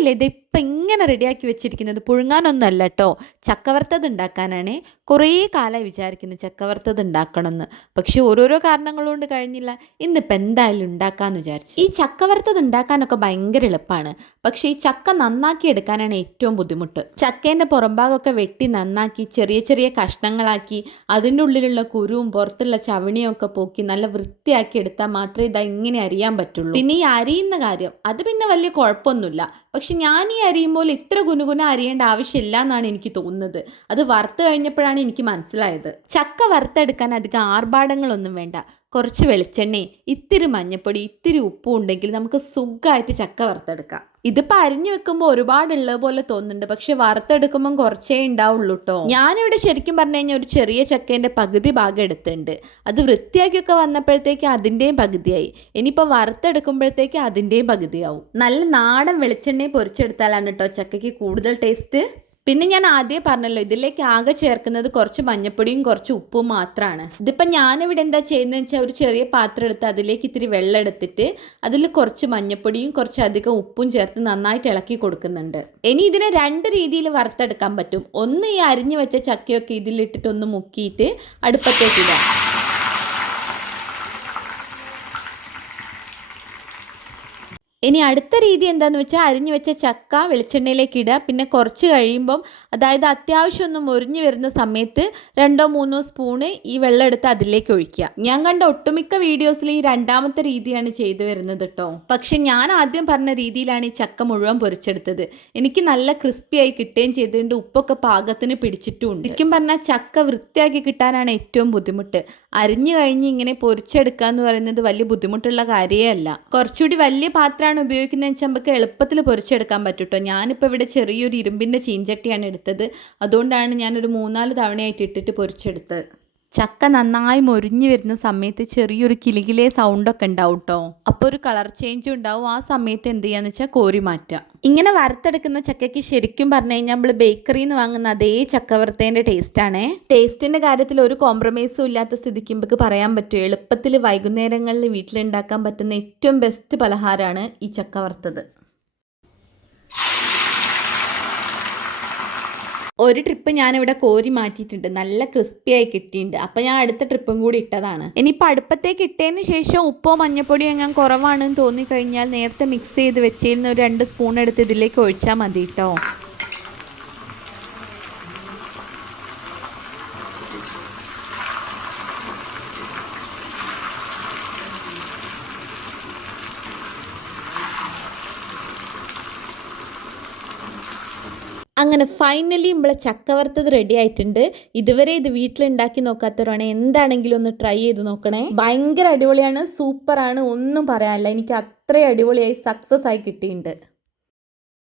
ചക്കയില്ലേ ഇത് ഇപ്പം ഇങ്ങനെ റെഡിയാക്കി വെച്ചിരിക്കുന്നത്? പുഴുങ്ങാനൊന്നുമല്ല കേട്ടോ ചക്കവറുത്തത് ഉണ്ടാക്കാനാണ്. കുറേ കാലം വിചാരിക്കുന്നു ചക്കവർത്തത് ഉണ്ടാക്കണമെന്ന്. പക്ഷെ ഓരോരോ കാരണങ്ങൾ കൊണ്ട് കഴിഞ്ഞില്ല. ഇന്നിപ്പോൾ എന്തായാലും ഉണ്ടാക്കാമെന്ന് വിചാരിച്ചു. ഈ ചക്കവർത്തത് ഉണ്ടാക്കാനൊക്കെ ഭയങ്കര എളുപ്പമാണ് പക്ഷേ ഈ ചക്ക നന്നാക്കി എടുക്കാനാണ് ഏറ്റവും ബുദ്ധിമുട്ട്. ചക്കേന്റെ പുറംഭാഗമൊക്കെ വെട്ടി നന്നാക്കി ചെറിയ ചെറിയ കഷ്ണങ്ങളാക്കി അതിന്റെ ഉള്ളിലുള്ള കുരുവും പുറത്തുള്ള ചവണിയും ഒക്കെ പോക്കി നല്ല വൃത്തിയാക്കി എടുത്താൽ മാത്രമേ ഇതാ ഇങ്ങനെ അറിയാൻ പറ്റുള്ളൂ. പിന്നെ ഈ അരിയുന്ന കാര്യം അത് പിന്നെ വലിയ കുഴപ്പമൊന്നുമില്ല. പക്ഷെ ഞാൻ ഈ അരിയുമ്പോൾ ഇത്ര ഗുനുഗുന അരിയേണ്ട ആവശ്യമില്ല എന്നാണ് എനിക്ക് തോന്നുന്നത്. അത് വറുത്ത് കഴിഞ്ഞപ്പോഴാണ് എനിക്ക് മനസ്സിലായത്. ചക്ക വറുത്തെടുക്കാൻ അധികം ആർഭാടങ്ങളൊന്നും വേണ്ട. കുറച്ച് വെളിച്ചെണ്ണയും ഇത്തിരി മഞ്ഞപ്പൊടി ഇത്തിരി ഉപ്പും ഉണ്ടെങ്കിൽ നമുക്ക് സുഖമായിട്ട് ചക്ക വറുത്തെടുക്കാം. ഇതിപ്പോൾ അരിഞ്ഞു വെക്കുമ്പോൾ ഒരുപാടുള്ളത് പോലെ തോന്നുന്നുണ്ട്. പക്ഷെ വറുത്തെടുക്കുമ്പോൾ കുറച്ചേ ഉണ്ടാവുള്ളൂ കേട്ടോ ഞാനിവിടെ ശരിക്കും പറഞ്ഞു കഴിഞ്ഞാൽ ഒരു ചെറിയ ചക്കേന്റെ പകുതി ഭാഗം എടുത്തിട്ടുണ്ട്. അത് വൃത്തിയാക്കിയൊക്കെ വന്നപ്പോഴത്തേക്ക് അതിന്റെയും പകുതിയായി. ഇനിയിപ്പോൾ വറുത്തെടുക്കുമ്പോഴത്തേക്ക് അതിന്റെയും പകുതിയാവും. നല്ല നാടൻ വെളിച്ചെണ്ണയും പൊരിച്ചെടുത്താലാണ് കേട്ടോ ചക്കയ്ക്ക് കൂടുതൽ ടേസ്റ്റ്. പിന്നെ ഞാൻ ആദ്യം പറഞ്ഞല്ലോ ഇതിലേക്ക് ആകെ ചേർക്കുന്നത് കുറച്ച് മഞ്ഞപ്പൊടിയും കുറച്ച് ഉപ്പും മാത്രമാണ് ഇതിപ്പോൾ ഞാനിവിടെ എന്താ ചെയ്യുന്നത് വെച്ചാൽ ഒരു ചെറിയ പാത്രം എടുത്ത് അതിലേക്ക് ഇത്തിരി വെള്ളം എടുത്തിട്ട് അതിൽ കുറച്ച് മഞ്ഞപ്പൊടിയും കുറച്ച് അധികം ഉപ്പും ചേർത്ത് നന്നായിട്ട് ഇളക്കി കൊടുക്കുന്നുണ്ട്. ഇനി ഇതിനെ രണ്ട് രീതിയിൽ വറുത്തെടുക്കാൻ പറ്റും. ഒന്ന് ഈ അരിഞ്ഞു വെച്ച ചക്കയൊക്കെ ഇതിലിട്ടിട്ട് ഒന്ന് മുക്കിയിട്ട് അടുപ്പത്തേക്ക് ഇനി അടുത്ത രീതി എന്താന്ന് വെച്ചാൽ അരിഞ്ഞു വെച്ച ചക്ക വെളിച്ചെണ്ണയിലേക്ക് ഇടുക. പിന്നെ കുറച്ച് കഴിയുമ്പം അതായത് അത്യാവശ്യം ഒന്ന് മുറിഞ്ഞു വരുന്ന സമയത്ത് രണ്ടോ മൂന്നോ സ്പൂണ് ഈ വെള്ളം എടുത്ത് അതിലേക്ക് ഒഴിക്കുക. ഞാൻ കണ്ട ഒട്ടുമിക്ക വീഡിയോസിൽ ഈ രണ്ടാമത്തെ രീതിയാണ് ചെയ്തു വരുന്നത് കേട്ടോ പക്ഷെ ഞാൻ ആദ്യം പറഞ്ഞ രീതിയിലാണ് ഈ ചക്ക മുഴുവൻ പൊരിച്ചെടുത്തത്. എനിക്ക് നല്ല ക്രിസ്പിയായി കിട്ടുകയും ചെയ്തുകൊണ്ട് ഉപ്പൊക്കെ പാകത്തിന് പിടിച്ചിട്ടുമുണ്ട് ശരിക്കും പറഞ്ഞാൽ ചക്ക വൃത്തിയാക്കി കിട്ടാനാണ് ഏറ്റവും ബുദ്ധിമുട്ട്. അരിഞ്ഞു കഴിഞ്ഞ് ഇങ്ങനെ പൊരിച്ചെടുക്കുക എന്ന് പറയുന്നത് വലിയ ബുദ്ധിമുട്ടുള്ള കാര്യമേ അല്ല. കുറച്ചുകൂടി വലിയ പാത്രമാണ് ഉപയോഗിക്കുന്നതെന്ന് വെച്ചാൽ നമുക്ക് എളുപ്പത്തിൽ പൊരിച്ചെടുക്കാൻ പറ്റും കേട്ടോ ഞാനിപ്പോൾ ഇവിടെ ചെറിയൊരു ഇരുമ്പിന്റെ ചീഞ്ചട്ടിയാണ് എടുത്തത്. അതുകൊണ്ടാണ് ഞാനൊരു മൂന്നാൽ തവണയായിട്ട് ഇട്ടിട്ട് പൊരിച്ചെടുത്തത്. ചക്ക നന്നായി മൊരിഞ്ഞു വരുന്ന സമയത്ത് ചെറിയൊരു കിലുകിലേ സൗണ്ടൊക്കെ ഉണ്ടാവും കേട്ടോ അപ്പോൾ ഒരു കളർ ചേഞ്ച് ഉണ്ടാവും. ആ സമയത്ത് എന്ത് ചെയ്യാന്ന് വെച്ചാൽ കോരി മാറ്റുക. ഇങ്ങനെ വറുത്തെടുക്കുന്ന ചക്കയ്ക്ക് ശരിക്കും പറഞ്ഞു കഴിഞ്ഞാൽ നമ്മൾ ബേക്കറിയിൽ നിന്ന് വാങ്ങുന്ന അതേ ചക്ക വറുത്തേന്റെ ടേസ്റ്റാണേ ടേസ്റ്റിന്റെ കാര്യത്തിൽ ഒരു കോംപ്രമൈസും ഇല്ലാത്ത സ്ഥിതിക്ക് നമുക്ക് പറയാൻ പറ്റും. എളുപ്പത്തിൽ വൈകുന്നേരങ്ങളിൽ വീട്ടിലുണ്ടാക്കാൻ പറ്റുന്ന ഏറ്റവും ബെസ്റ്റ് പലഹാരമാണ് ഈ ചക്ക വറുത്തത് ഒരു ട്രിപ്പ് ഞാനിവിടെ കോരി മാറ്റിയിട്ടുണ്ട്. നല്ല ക്രിസ്പി ആയി കിട്ടിയിട്ടുണ്ട്. അപ്പം ഞാൻ അടുത്ത ട്രിപ്പും കൂടി ഇട്ടതാണ്. ഇനിയിപ്പോൾ അടുപ്പത്തേക്ക് ഇട്ടതിന് ശേഷം ഉപ്പോ മഞ്ഞപ്പൊടിയോ ഞാൻ കുറവാണെന്ന് തോന്നിക്കഴിഞ്ഞാൽ നേരത്തെ മിക്സ് ചെയ്ത് വെച്ചിരുന്ന ഒരു രണ്ട് സ്പൂൺ എടുത്ത് ഇതിലേക്ക് ഒഴിച്ചാൽ മതി കേട്ടോ അങ്ങനെ ഫൈനലി നമ്മളെ ചക്ക വറുത്തത് റെഡി ആയിട്ടുണ്ട്. ഇതുവരെ ഇത് വീട്ടിലുണ്ടാക്കി നോക്കാത്തവരാണ്. എന്താണെങ്കിലും ഒന്ന് ട്രൈ ചെയ്ത് നോക്കണേ. ഭയങ്കര അടിപൊളിയാണ്. സൂപ്പറാണ് ഒന്നും പറയാനില്ല. എനിക്ക് അത്രയും അടിപൊളിയായി സക്സസ് ആയി കിട്ടിയിട്ടുണ്ട്.